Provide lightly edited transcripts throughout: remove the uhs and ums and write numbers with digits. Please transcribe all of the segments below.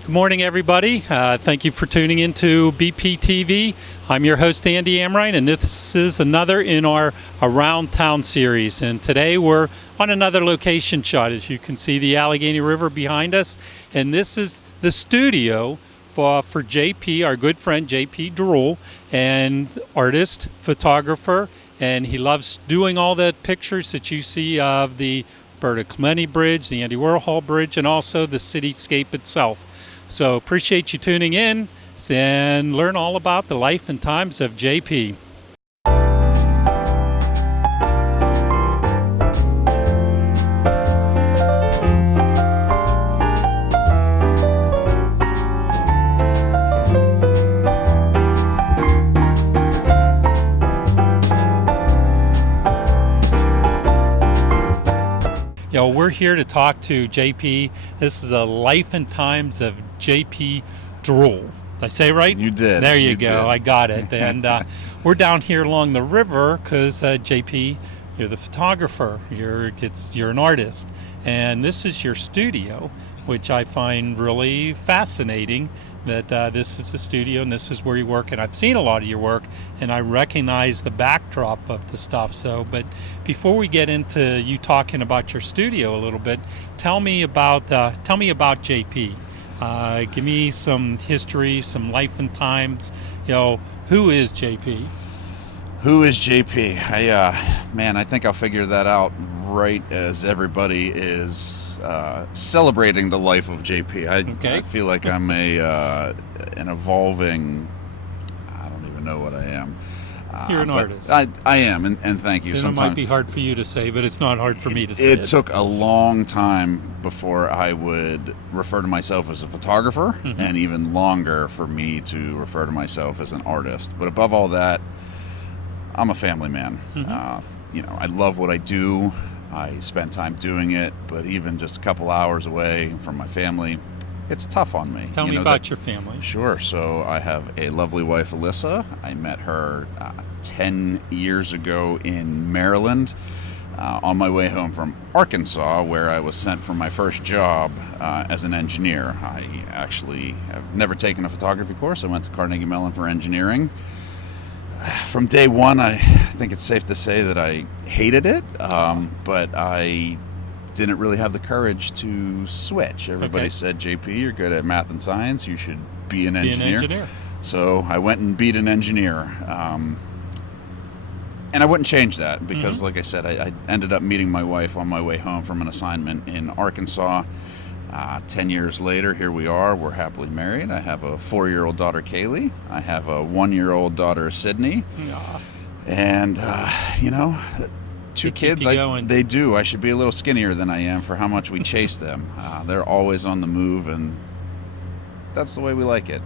Good morning, everybody. Thank you for tuning into BPTV. I'm your host, Andy Amrine, and this is another in our Around Town series. And today we're on another location shot. As you can see the Allegheny River behind us. And this is the studio for JP, our good friend JP Drool, and artist, photographer. And he loves doing all the pictures that you see of the Roberto Clemente Bridge, the Andy Warhol Bridge, and also the cityscape itself. So appreciate you tuning in and learn all about the life and times of JP. We're here to talk to JP. This is a life and times of JP Drool. Did I say it right? You did. There you go. I got it. And we're down here along the river because JP, you're the photographer. You're an artist, and this is your studio, which I find really fascinating. That this is the studio and this is where you work, and I've seen a lot of your work and I recognize the backdrop of the stuff. So, but before we get into you talking about your studio a little bit, tell me about JP. Give me some history, some life and times. Who is JP? Who is JP? I think I'll figure that out right as everybody is celebrating the life of JP. I feel like I'm an evolving. I don't even know what I am. You're an artist. I am, and thank you. It might be hard for you to say, but it's not hard for me to say. It took a long time before I would refer to myself as a photographer, and even longer for me to refer to myself as an artist. But above all that, I'm a family man. I love what I do. I spend time doing it, but even just a couple hours away from my family, it's tough on me. Tell me about your family. Sure. So I have a lovely wife, Alyssa. I met her 10 years ago in Maryland on my way home from Arkansas, where I was sent for my first job as an engineer. I actually have never taken a photography course. I went to Carnegie Mellon for engineering. From day one, I think it's safe to say that I hated it, but I didn't really have the courage to switch. Everybody said, JP, you're good at math and science, you should be an engineer. So I went and beat an engineer. And I wouldn't change that because, like I said, I ended up meeting my wife on my way home from an assignment in Arkansas. 10 years later, here we are. We're happily married. I have a 4-year-old daughter, Kaylee. I have a 1-year-old daughter, Sydney. And, two kids, they do. I should be a little skinnier than I am for how much we chase them. They're always on the move, and that's the way we like it.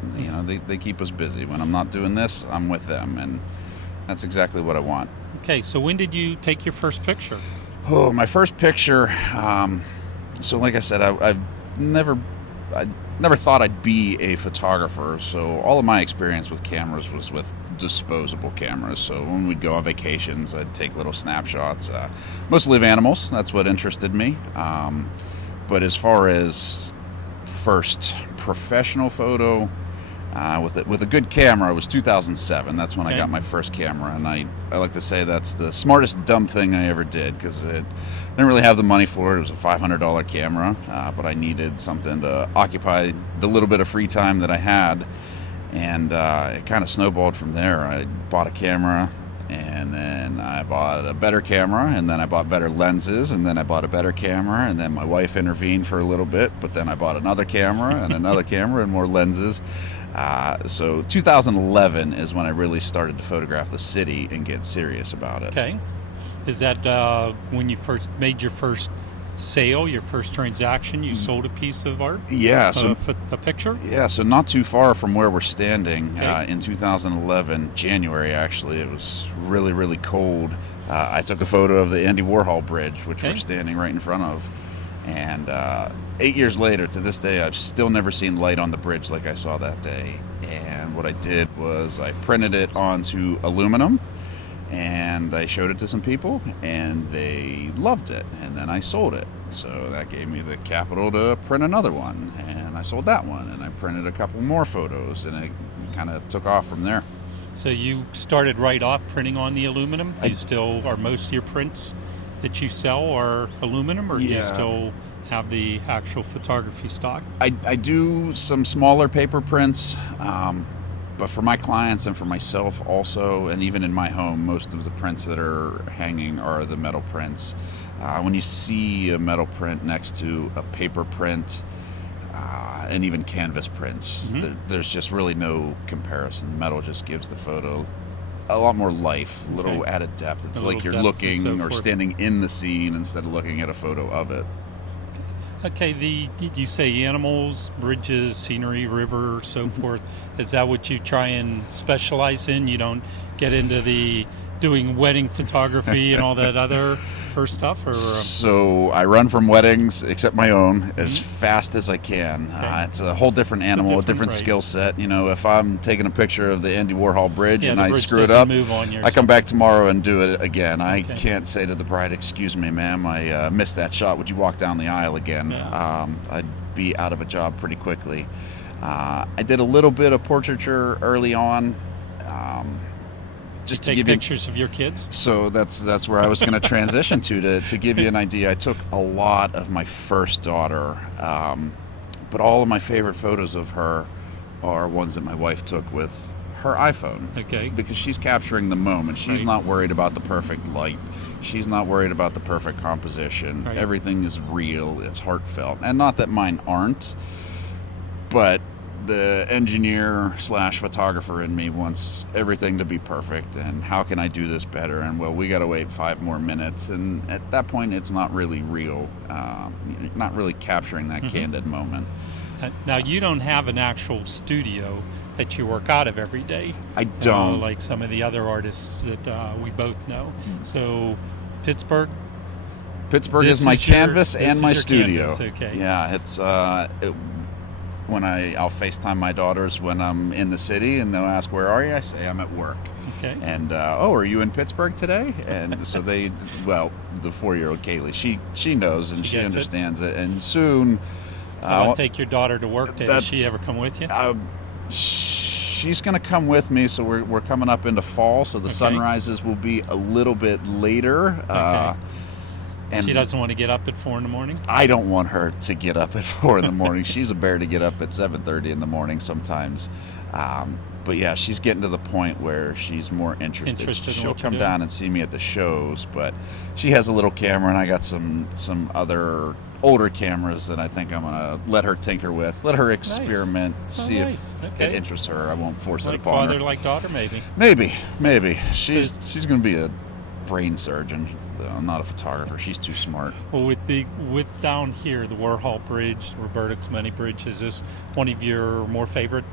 They keep us busy. When I'm not doing this, I'm with them, and that's exactly what I want. Okay, so when did you take your first picture? Oh, my first picture... So like I said, I never thought I'd be a photographer. So all of my experience with cameras was with disposable cameras. So when we'd go on vacations, I'd take little snapshots, mostly of animals. That's what interested me. But as far as first professional photo, with a good camera, it was 2007. That's when I got my first camera, and I like to say that's the smartest dumb thing I ever did because I didn't really have the money for it. It was a $500 camera, but I needed something to occupy the little bit of free time that I had, and it kind of snowballed from there. I bought a camera, and then I bought a better camera, and then I bought better lenses, and then I bought a better camera, and then my wife intervened for a little bit, but then I bought another camera and another camera and more lenses. So 2011 is when I really started to photograph the city and get serious about it. Okay. Is that when you first made your first sale, your first transaction, you sold a piece of art? Yeah. So a picture? Yeah, so not too far from where we're standing in 2011, January actually. It was really, really cold. I took a photo of the Andy Warhol Bridge, which we're standing right in front of. And 8 years later, to this day, I've still never seen light on the bridge like I saw that day. And what I did was I printed it onto aluminum, and I showed it to some people, and they loved it. And then I sold it. So that gave me the capital to print another one. And I sold that one, and I printed a couple more photos, and it kind of took off from there. So you started right off printing on the aluminum? Do I- you still, are most of your prints that you sell are aluminum, or do you Yeah. still have the actual photography stock? I do some smaller paper prints, but for my clients and for myself also, and even in my home, most of the prints that are hanging are the metal prints. When you see a metal print next to a paper print, and even canvas prints, there's just really no comparison. Metal just gives the photo a lot more life, a little Okay. added depth. It's A like little you're depth and looking so or forth. standing in the scene instead of looking at a photo of it. Okay, you say animals, bridges, scenery, river, so forth. Is that what you try and specialize in? You don't get into the doing wedding photography and all that other stuff, or So I run from weddings, except my own, as fast as I can. Okay. It's a whole different animal, a different right. skill set. You know, if I'm taking a picture of the Andy Warhol bridge yeah, and the I bridge screw it doesn't up, move on you. or I come something. back tomorrow and do it again. I Okay. can't say to the bride, "Excuse me, ma'am, I missed that shot. Would you walk down the aisle again?" Yeah. I'd be out of a job pretty quickly. I did a little bit of portraiture early on, just to Take give you. pictures of your kids. So that's where I was going to transition to give you an idea. I took a lot of my first daughter, but all of my favorite photos of her are ones that my wife took with her iPhone. Okay. Because she's capturing the moment. She's Right. not worried about the perfect light. She's not worried about the perfect composition. Right. Everything is real. It's heartfelt, and not that mine aren't, but the engineer / photographer in me wants everything to be perfect, and how can I do this better? And well, we got to wait 5 more minutes, and at that point it's not really real, not really capturing that candid moment. Now you don't have an actual studio that you work out of every day. I don't. like some of the other artists that we both know. So Pittsburgh. Pittsburgh This is my is your- canvas this and is my your studio. canvas, okay. Yeah, it's when I'll FaceTime my daughters when I'm in the city, and they'll ask, "Where are you?" I say, "I'm at work." Okay. And oh, are you in Pittsburgh today? And so the 4-year-old Kaylee, she knows and She she gets it. understands it. And soon, I want to take your daughter to work day. Does she that's- ever come with you? she's gonna come with me. So we're coming up into fall, so the Okay. sunrises will be a little bit later. Okay. And She doesn't want to get up at 4 in the morning. I don't want her to get up at 4 in the morning. She's a bear to get up at 7:30 in the morning sometimes. But yeah, she's getting to the point where she's more interested. Interested in She'll what you're come doing. down and see me at the shows, but she has a little camera, and I got some other older cameras that I think I'm gonna let her tinker with, let her experiment, see nice. if Okay. it interests her. I won't force Like it upon father, her. like daughter, maybe. Maybe she's gonna be a brain surgeon, not a photographer. She's too smart. Well, with down here, the Warhol Bridge, Roberto Clemente Bridge, is this one of your more favorite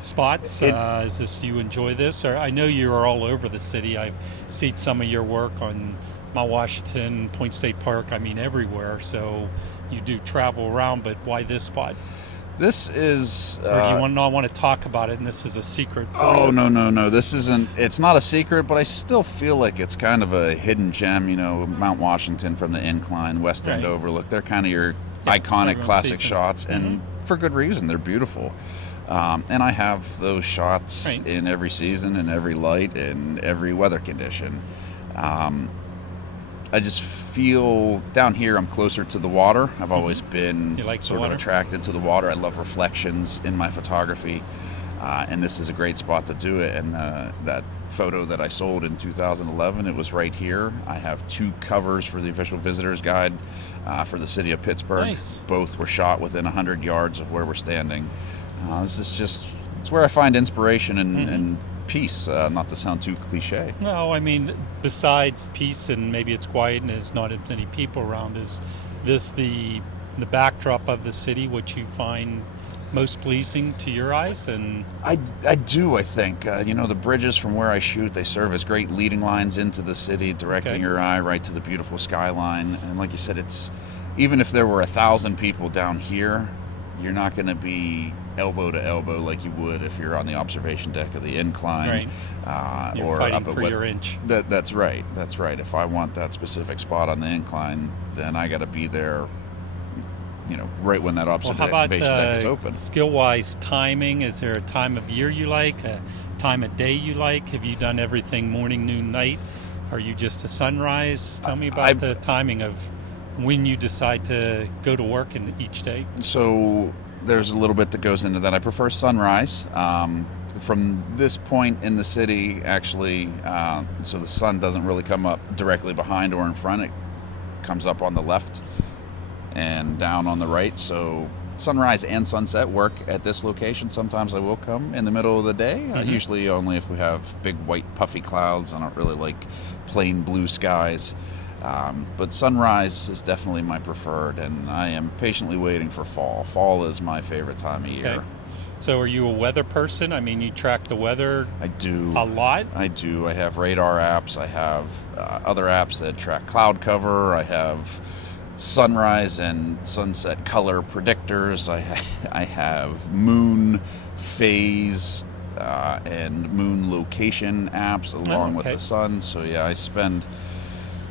spots? Is this, you enjoy this? Or I know you are all over the city. I've seen some of your work on Mount Washington, Point State Park. I mean, everywhere. So you do travel around, but why this spot? This is. Or do you not want to talk about it, and this is a secret? For Oh you? no! This isn't. It's not a secret, but I still feel like it's kind of a hidden gem. You know, Mount Washington from the incline, West End Right. overlook. They're kind of your Yeah, iconic everyone classic sees them. shots, and for good reason. They're beautiful. And I have those shots Right. in every season, in every light, in every weather condition. I just feel down here I'm closer to the water. I've always been You like the sort of water? attracted to the water. I love reflections in my photography, and this is a great spot to do it. And that photo that I sold in 2011, it was right here. I have 2 covers for the official visitor's guide for the city of Pittsburgh. Nice. Both were shot within 100 yards of where we're standing. This is just, it's where I find inspiration and peace, not to sound too cliche. No, I mean, besides peace and maybe it's quiet and there's not as many people around, is this the backdrop of the city, which you find most pleasing to your eyes? And I do, I think. You know, the bridges from where I shoot, they serve as great leading lines into the city, directing Okay. your eye right to the beautiful skyline. And like you said, it's, even if there were 1,000 people down here, you're not going to be elbow to elbow like you would if you're on the observation deck of the incline. You're Or fighting up at for what, your inch. That's right. If I want that specific spot on the incline, then I got to be there right when that Well, how about observation deck is open. skill-wise timing? Is there a time of year you like, a time of day you like? Have you done everything morning, noon, night? Are you just a sunrise? Tell me about the timing of when you decide to go to work in each day. So there's a little bit that goes into that. I prefer sunrise. From this point in the city, actually, so the sun doesn't really come up directly behind or in front. It comes up on the left and down on the right. So sunrise and sunset work at this location. Sometimes I will come in the middle of the day, usually only if we have big white puffy clouds. I don't really like plain blue skies. But sunrise is definitely my preferred, and I am patiently waiting for fall. Fall is my favorite time of year. Okay. So are you a weather person? I mean, you track the weather I do. a lot? I do. I have radar apps. I have other apps that track cloud cover. I have sunrise and sunset color predictors. I have moon phase and moon location apps along with the sun. So yeah, I spend.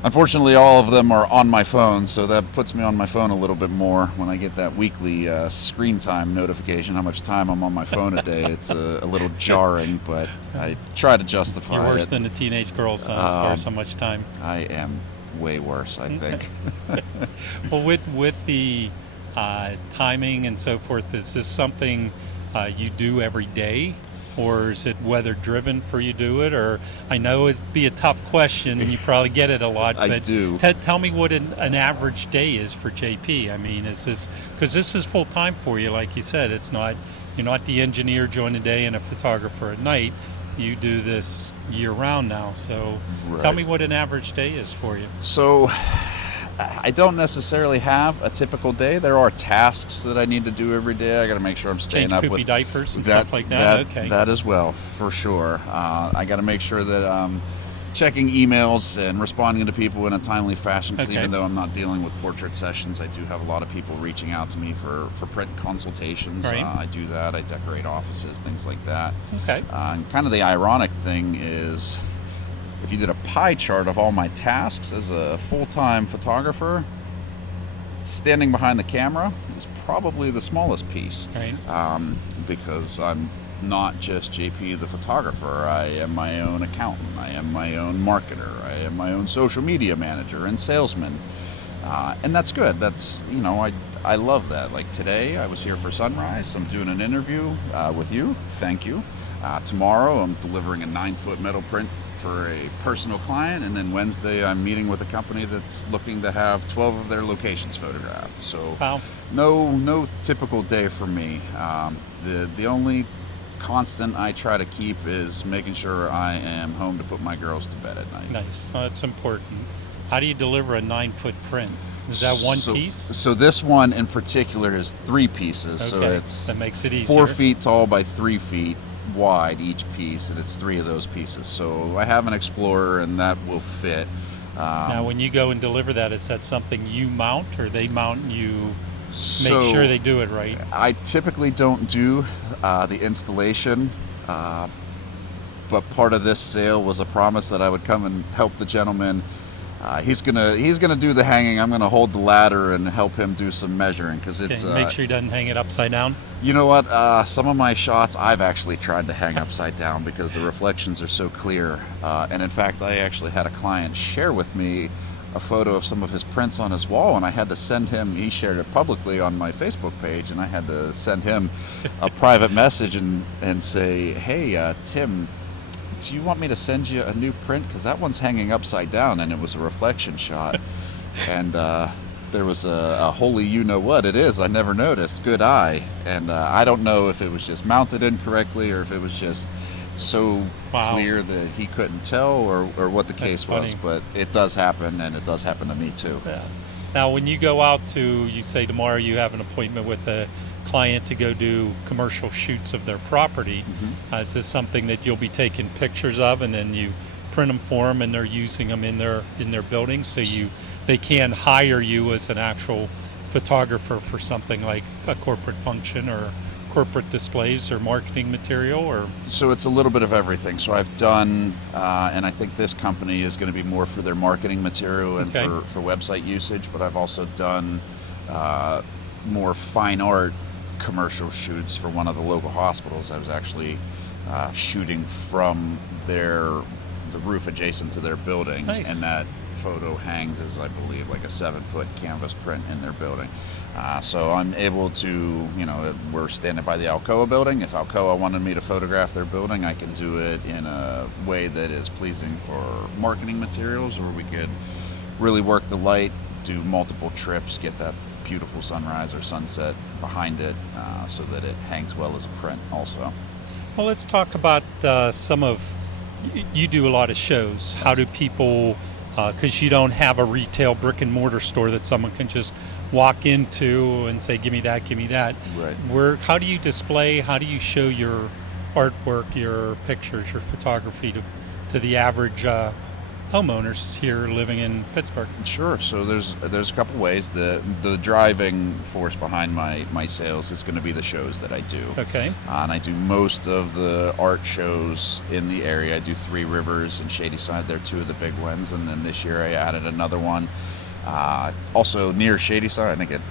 Unfortunately, all of them are on my phone, so that puts me on my phone a little bit more when I get that weekly screen time notification, how much time I'm on my phone a day. It's a little jarring, but I try to justify it. You're worse than a teenage girl, son, as far as how much time. I am way worse, I think. Well, with the timing and so forth, is this something you do every day? Or is it weather driven for you to do it? Or I know it'd be a tough question and you probably get it a lot, but I do. Tell me what an average day is for JP. I mean, is this, because this is full time for you, like you said, you're not the engineer during the day and a photographer at night. You do this year round now. So Tell me what an average day is for you. So I don't necessarily have a typical day. There are tasks that I need to do every day. I got to make sure I'm staying up with poopy diapers and stuff like that. Okay. That as well, for sure. I got to make sure that I'm checking emails and responding to people in a timely fashion. Because even though I'm not dealing with portrait sessions, I do have a lot of people reaching out to me for print consultations. Right. I do that. I decorate offices, things like that. Okay. And kind of the ironic thing is, if you did a pie chart of all my tasks as a full-time photographer, standing behind the camera is probably the smallest piece. Right. Because I'm not just JP the photographer. I am my own accountant. I am my own marketer. I am my own social media manager and salesman. And that's good. That's, I love that. Like today, I was here for Sunrise. I'm doing an interview with you. Thank you. Tomorrow, I'm delivering a 9-foot metal print for a personal client, and then Wednesday I'm meeting with a company that's looking to have 12 of their locations photographed. So wow. No typical day for me. The only constant I try to keep is making sure I am home to put my girls to bed at night. Nice. Oh, that's important. How do you deliver a 9-foot print? Is that one piece? So this one in particular is 3 pieces. Okay. So it's that makes it easier. 4 feet tall by 3 feet wide each piece, and it's 3 of those pieces. So I have an Explorer, and that will fit. Now, when you go and deliver that, is that something you mount, or they mount and you make sure they do it right? I typically don't do the installation, but part of this sale was a promise that I would come and help the gentleman. He's gonna do the hanging. I'm gonna hold the ladder and help him do some measuring, because it's make sure he doesn't hang it upside down. You know what? Some of my shots I've actually tried to hang upside down because the reflections are so clear. And in fact, I actually had a client share with me a photo of some of his prints on his wall, and I had to send him. He shared it publicly on my Facebook page, and I had to send him a private message and say, "Hey, Tim, do you want me to send you a new print? Because that one's hanging upside down," and it was a reflection shot. And there was a holy you-know-what it is. I never noticed. Good eye. And I don't know if it was just mounted incorrectly or if it was just so clear that he couldn't tell or what the case was. But it does happen, and it does happen to me too. Yeah. Now, when you go out to, you say tomorrow you have an appointment with a client to go do commercial shoots of their property. Is this something that you'll be taking pictures of, and then you print them for them, and they're using them in their buildings, so they can hire you as an actual photographer for something like a corporate function or corporate displays or marketing material? Or so it's a little bit of everything. So I've done, and I think this company is going to be more for their marketing material and for website usage, but I've also done more fine art commercial shoots for one of the local hospitals. I was actually shooting from the roof adjacent to their building. Nice. And that photo hangs as, I believe, like a 7-foot canvas print in their building. So I'm able to, we're standing by the Alcoa building. If Alcoa wanted me to photograph their building, I can do it in a way that is pleasing for marketing materials, or we could really work the light, do multiple trips, get that beautiful sunrise or sunset behind it, so that it hangs well as a print also. Well, let's talk about you do a lot of shows. How do people, because you don't have a retail brick and mortar store that someone can just walk into and say, give me that. Right. How do you display, how do you show your artwork, your pictures, your photography to the average homeowners here living in Pittsburgh? Sure. So there's a couple ways. The driving force behind my sales is going to be the shows that I do. Okay. And I do most of the art shows in the area. I do Three Rivers and Shadyside. They're two of the big ones. And then this year I added another one, also near Shadyside. I think it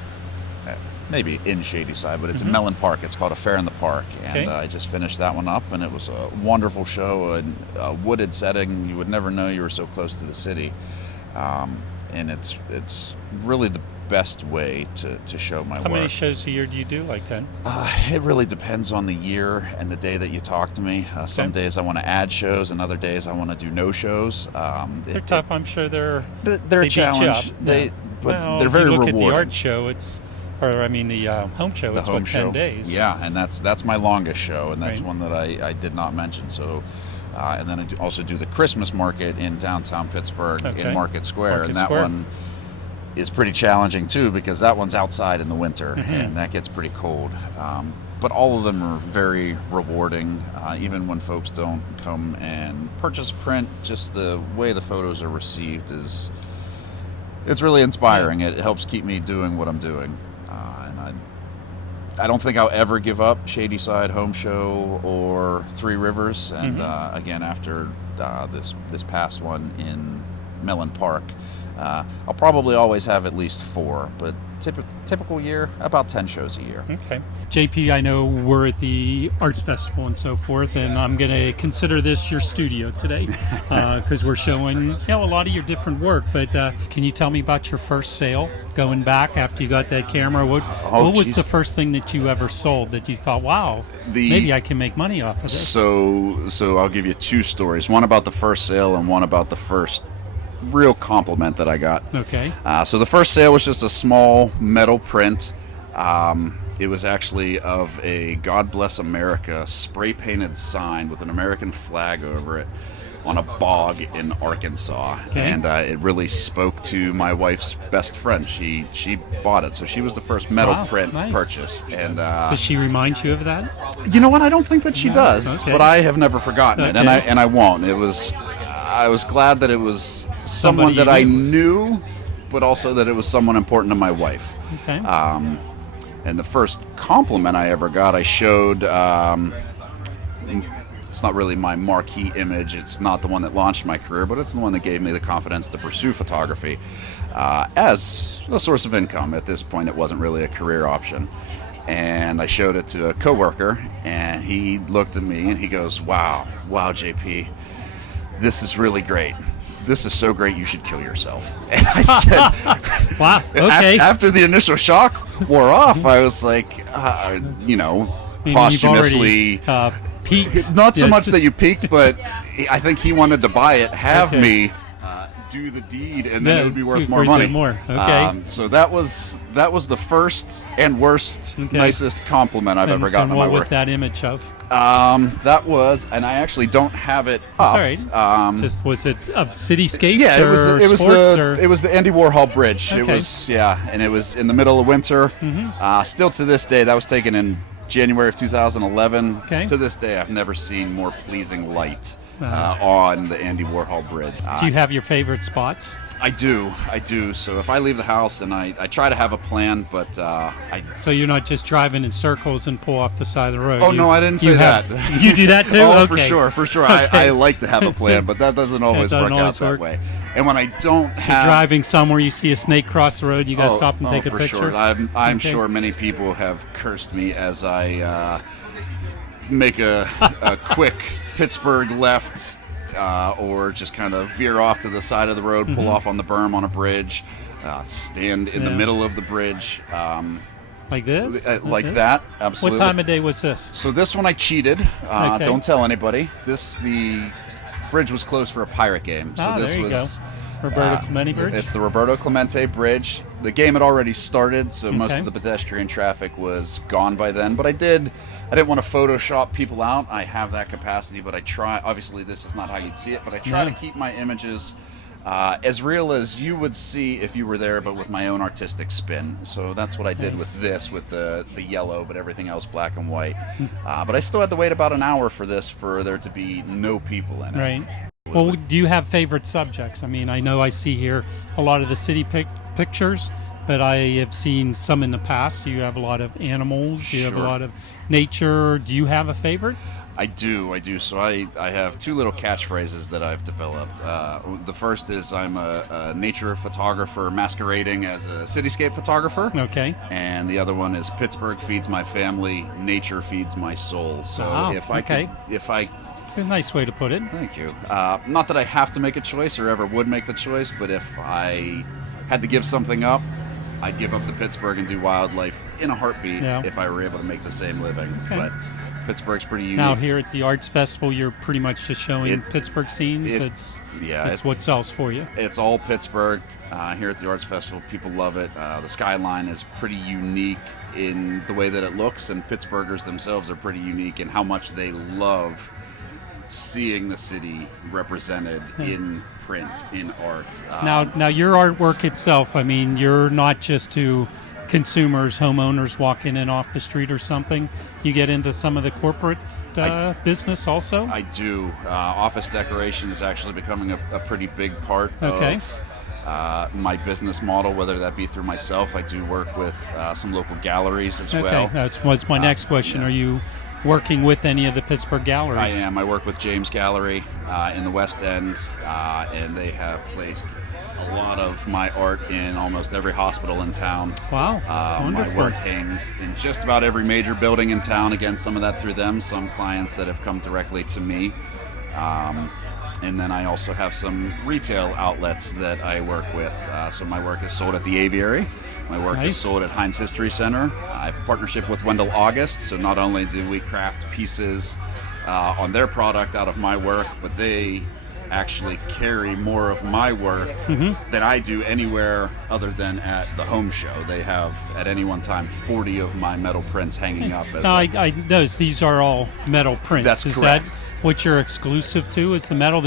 maybe in Shadyside, but it's in Mellon Park. It's called A Fair in the Park, and Okay. I just finished that one up, and it was a wonderful show, a wooded setting. You would never know you were so close to the city, and it's really the best way to show my work. How many shows a year do you do like that? It really depends on the year and the day that you talk to me. Some days I want to add shows, and other days I want to do no shows. They're tough. I'm sure They're they a beat you up. challenge. Yeah. But Well, they're very if you look rewarding. at the art show, the home show, The it's home 10 show. days. Yeah, and that's my longest show, and that's Right. one that I did not mention. So, and then I also do the Christmas market in downtown Pittsburgh Okay. in Market Square, Market and that Square. one is pretty challenging too, because that one's outside in the winter, Mm-hmm. and that gets pretty cold. But all of them are very rewarding, even when folks don't come and purchase print. Just the way the photos are received it's really inspiring. It helps keep me doing what I'm doing. And I don't think I'll ever give up Shadyside Home Show or Three Rivers. And again, after this past one in Mellon Park, I'll probably always have at least 4, but typical year, about 10 shows a year. Okay. JP, I know we're at the Arts Festival and so forth, and I'm going to consider this your studio today because we're showing a lot of your different work. But can you tell me about your first sale going back after you got that camera? What was geez. the first thing that you ever sold that you thought, wow, maybe I can make money off of this? So I'll give you 2 stories. One about the first sale and one about the first real compliment that I got. Okay. So the first sale was just a small metal print. It was actually of a God Bless America spray painted sign with an American flag over it on a bog in Arkansas. Okay. And it really spoke to my wife's best friend. She bought it, so she was the first metal Wow, print nice. purchase. And Does she remind you of that? you know what? I don't think that she does, Okay. but I have never forgotten it, Okay. and I won't. I was glad that it was someone Somebody that you I knew. knew, but also that it was someone important to my wife. Okay. And the first compliment I ever got, I showed. It's not really my marquee image. It's not the one that launched my career, but it's the one that gave me the confidence to pursue photography as a source of income. At this point, it wasn't really a career option. And I showed it to a coworker, and he looked at me and he goes, "Wow, JP, this is really great. This is so great, you should kill yourself." And I said, Wow. Okay. after the initial shock wore off, I was like, Maybe posthumously. you've already, peaked. Not so Yes. much that you peaked, but I think he wanted to buy it, have Okay. me do the deed, and then Yeah, it would be worth you'd more worth money. it more. Okay. So that was the first and worst, Okay. nicest compliment I've ever gotten and on what my was work. that image of? That was, and I actually don't have it up. All right. Just was it of cityscapes Yeah, or it was sports or? it was the Andy Warhol Bridge. It Okay. was and it was in the middle of winter. Still to this day, that was taken in January of 2011. Okay. To this day, I've never seen more pleasing light on the Andy Warhol Bridge. Do you have your favorite spots? I do. So if I leave the house, and I try to have a plan, but So you're not just driving in circles and pull off the side of the road. Oh, no, I didn't say that. You do that too? Oh, Okay. for sure. Okay. I like to have a plan, but that doesn't always doesn't work always out work. that way. And when I don't You're have driving somewhere, you see a snake cross the road, you got to stop and take a for picture. sure. I'm Okay. sure many people have cursed me as I make a quick Pittsburgh left, or just kind of veer off to the side of the road, pull off on the berm on a bridge, stand in the Yeah. middle of the bridge, Like this? like this? that. Absolutely. What time of day was this? So this one I cheated. Okay. Don't tell anybody. The bridge was closed for a Pirate game. So this there you was go. Roberto Clemente Bridge? It's the Roberto Clemente Bridge. The game had already started, so most Okay. of the pedestrian traffic was gone by then. But I didn't want to Photoshop people out. I have that capacity, but I try. Obviously, this is not how you'd see it, but I try Yeah. to keep my images as real as you would see if you were there, but with my own artistic spin. So that's what I did Nice. with this, with the yellow, but everything else black and white. But I still had to wait about an hour for this, for there to be no people in it. Right. Well, do you have favorite subjects? I mean, I know I see here a lot of the city pictures, but I have seen some in the past. You have a lot of animals. You have a Sure. lot of nature. Do you have a favorite? I do. So I have two little catchphrases that I've developed. The first is I'm a nature photographer masquerading as a cityscape photographer. Okay. And the other one is Pittsburgh feeds my family, nature feeds my soul. So Wow, if I okay. could, It's a nice way to put it. thank you. Not that I have to make a choice or ever would make the choice, but if I had to give something up, I'd give up to Pittsburgh and do wildlife in a heartbeat Yeah. if I were able to make the same living. Okay. But Pittsburgh's pretty unique. Now here at the Arts Festival, you're pretty much just showing Pittsburgh scenes. It's what sells for you. It's all Pittsburgh. Here at the Arts Festival, people love it. The skyline is pretty unique in the way that it looks, and Pittsburghers themselves are pretty unique in how much they love seeing the city represented in print, in art. Now your artwork itself, I mean, you're not just to consumers, homeowners walking in off the street or something. You get into some of the corporate business also? I do. Office decoration is actually becoming a pretty big part Okay. of my business model, whether that be through myself. I do work with some local galleries as well. Okay, that was my next question. yeah. Are you working with any of the Pittsburgh galleries? I am. I work with James Gallery in the West End, and they have placed a lot of my art in almost every hospital in town. Wow, My wonderful. work hangs in just about every major building in town. Again, some of that through them, some clients that have come directly to me. And then I also have some retail outlets that I work with. So my work is sold at the Aviary. My work Nice. is sold at Heinz History Center. I have a partnership with Wendell August. So not only do we craft pieces on their product out of my work, but they actually carry more of my work than I do anywhere other than at the home show. They have at any one time 40 of my metal prints hanging up. As Now, a- I notice these are all metal prints. That's is correct. that what you're exclusive to? Is the metal?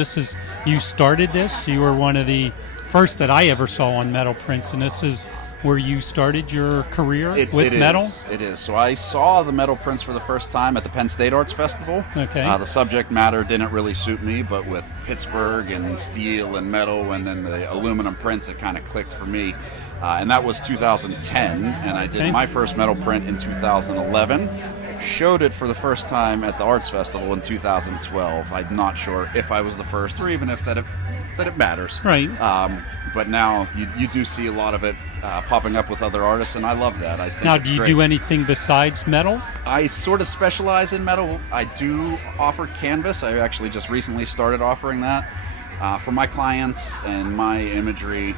You started this. You were one of the first that I ever saw on metal prints, and this is where you started your career with It metal. is. It is. So I saw the metal prints for the first time at the Penn State Arts Festival. Okay. The subject matter didn't really suit me, but with Pittsburgh and steel and metal and then the aluminum prints, it kind of clicked for me. And that was 2010, and I did Okay. my first metal print in 2011. Showed it for the first time at the Arts Festival in 2012. I'm not sure if I was the first or even if that it matters. Right. But now you do see a lot of it popping up with other artists, and I love that. I think Now, it's do you great. do anything besides metal? I sort of specialize in metal. I do offer canvas. I actually just recently started offering that for my clients and my imagery.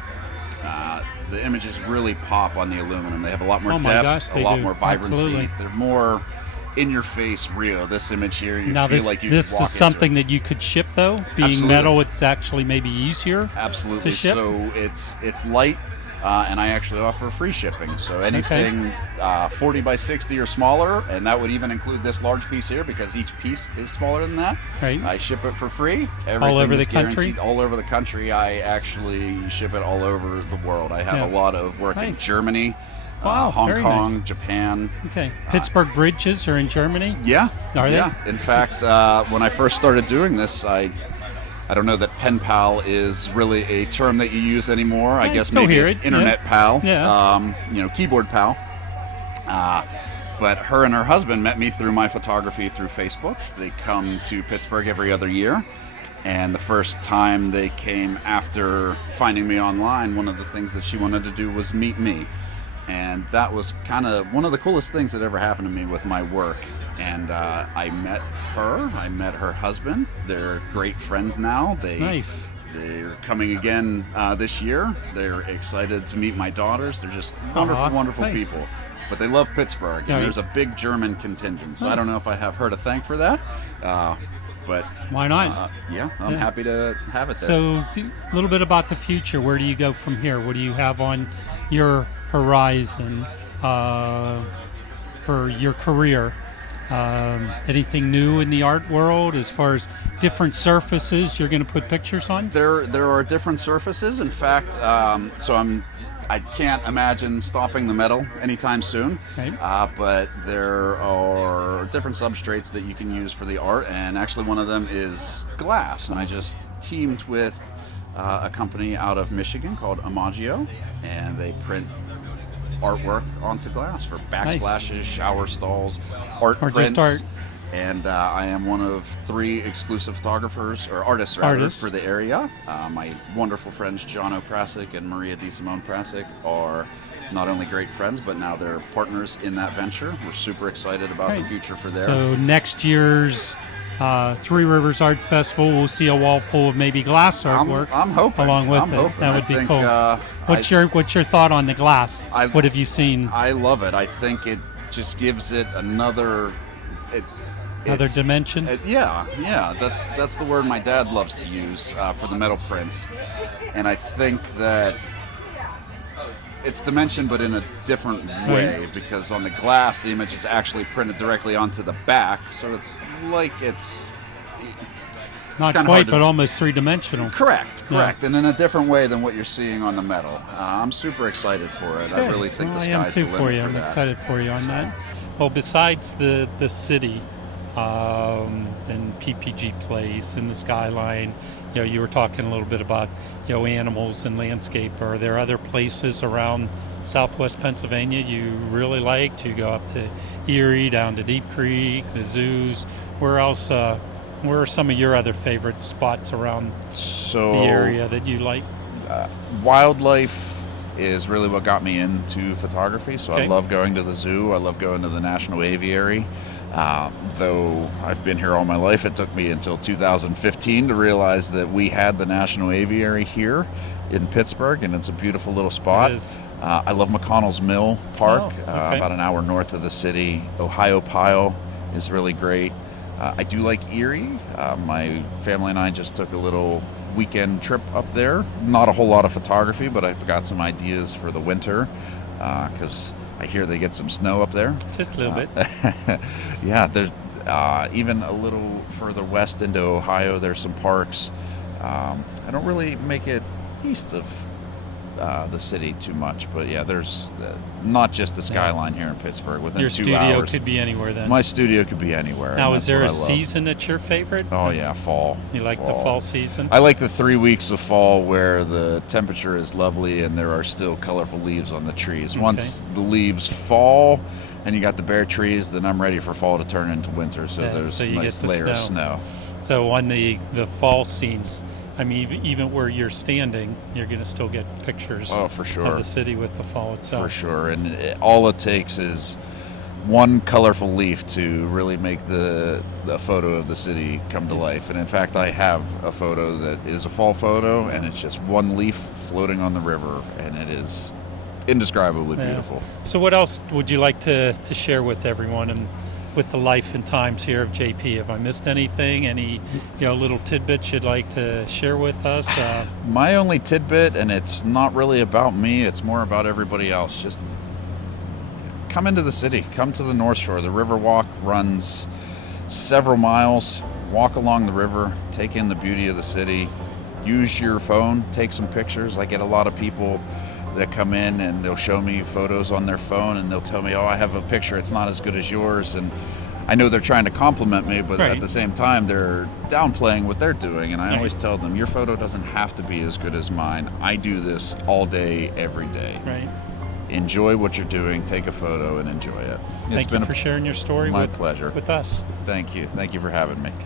The images really pop on the aluminum. They have a lot more Oh my depth, gosh, a they lot do. more vibrancy. Absolutely. They're more in your face real. This image here, you Now, feel this like you this could walk is something into it. that you could ship, though. Being Absolutely. metal, it's actually maybe easier. Absolutely. to ship? So it's light, and I actually offer free shipping. So anything 40 by 60 or smaller, and that would even include this large piece here because each piece is smaller than that. Right. I ship it for free. All over Everything the is country? guaranteed all over the country. I actually ship it all over the world. I have Yeah. a lot of work in Nice. Germany, Wow, Hong very Kong, nice. Japan. Okay. Pittsburgh bridges are in Germany. Yeah. Are they? Yeah. In fact, when I first started doing this, I I don't know that pen pal is really a term that you use anymore. I guess still maybe hear it's it, internet pal, Yeah. keyboard pal. But her and her husband met me through my photography through Facebook. They come to Pittsburgh every other year. And the first time they came after finding me online, one of the things that she wanted to do was meet me. And that was kind of one of the coolest things that ever happened to me with my work. And I met her husband. They're great friends now. Nice. They're coming again this year. They're excited to meet my daughters. They're just wonderful nice. people. But they love Pittsburgh, Yeah, and there's a big German contingent. So I don't know if I have her to thank for that, but Why not? I'm happy to have it there. So, a little bit about the future. Where do you go from here? What do you have on your horizon for your career? Anything new in the art world as far as different surfaces you're going to put pictures on? There are different surfaces. In fact, I can't imagine stopping the metal anytime soon. Okay. But there are different substrates that you can use for the art, and actually one of them is glass. And I just teamed with a company out of Michigan called Amagio, and they print artwork onto glass for backsplashes, shower stalls, art Or prints. just art. And I am one of 3 exclusive photographers, or artists rather, for the area. My wonderful friends Jono Prasic and Maria DeSimone Prasic are not only great friends, but now they're partners in that venture. We're super excited about the future for there. So next year's Three Rivers Art Festival, we'll see a wall full of maybe glass artwork. I'm hoping. Along with I'm it. hoping. That would I be think, cool. What's your thought on the glass? What have you seen? I love it. I think it just gives it another dimension? Yeah. That's the word my dad loves to use for the metal prints. And I think that it's dimension, but in a different way, because on the glass, the image is actually printed directly onto the back. So it's like it's not quite, but almost three-dimensional. Correct. Yeah. And in a different way than what you're seeing on the metal. I'm super excited for it. I really think the sky's the limit for that. I'm excited for you on that. Well, besides the city and PPG Place and the skyline, you were talking a little bit about animals and landscape. Are there other places around Southwest Pennsylvania you really liked? You go up to Erie, down to Deep Creek, the zoos. Where else? Where are some of your other favorite spots around the area that you like? Wildlife is really what got me into photography. So I love going to the zoo. I love going to the National Aviary. Though I've been here all my life, it took me until 2015 to realize that we had the National Aviary here in Pittsburgh, and it's a beautiful little spot. It is. I love McConnell's Mill Park, about an hour north of the city. Ohio Pile is really great. I do like Erie. My family and I just took a little weekend trip up there. Not a whole lot of photography, but I've got some ideas for the winter, because I hear they get some snow up there. Just a little bit. Yeah, there's even a little further west into Ohio, there's some parks. I don't really make it east of the city too much, but yeah, there's not just the skyline here in Pittsburgh. Within Your 2 studio hours, could be anywhere then. my studio could be anywhere. Now, and is that's there what a I love. season that's your favorite? Oh yeah, fall. You like the fall season? I like the 3 weeks of fall where the temperature is lovely and there are still colorful leaves on the trees. Once the leaves fall and you got the bare trees, then I'm ready for fall to turn into winter. So there's a nice layer of snow. So on the fall scenes, I mean, even where you're standing, you're going to still get pictures for sure. of the city with the fall itself. For sure. And all it takes is one colorful leaf to really make the photo of the city come to life. And in fact, I have a photo that is a fall photo, and it's just one leaf floating on the river, and it is indescribably beautiful. So what else would you like to share with everyone and with the life and times here of JP? Have I missed anything? Any little tidbits you'd like to share with us? My only tidbit, and it's not really about me, it's more about everybody else. Just come into the city. Come to the North Shore. The Riverwalk runs several miles. Walk along the river. Take in the beauty of the city. Use your phone. Take some pictures. I get a lot of people that come in and they'll show me photos on their phone and they'll tell me, I have a picture, it's not as good as yours. And I know they're trying to compliment me, but Right. at the same time, they're downplaying what they're doing. And I Right. always tell them, your photo doesn't have to be as good as mine. I do this all day, every day. Right. Enjoy what you're doing. Take a photo and enjoy it. Thank you for sharing your story my with pleasure. with us. Thank you. Thank you for having me. Okay.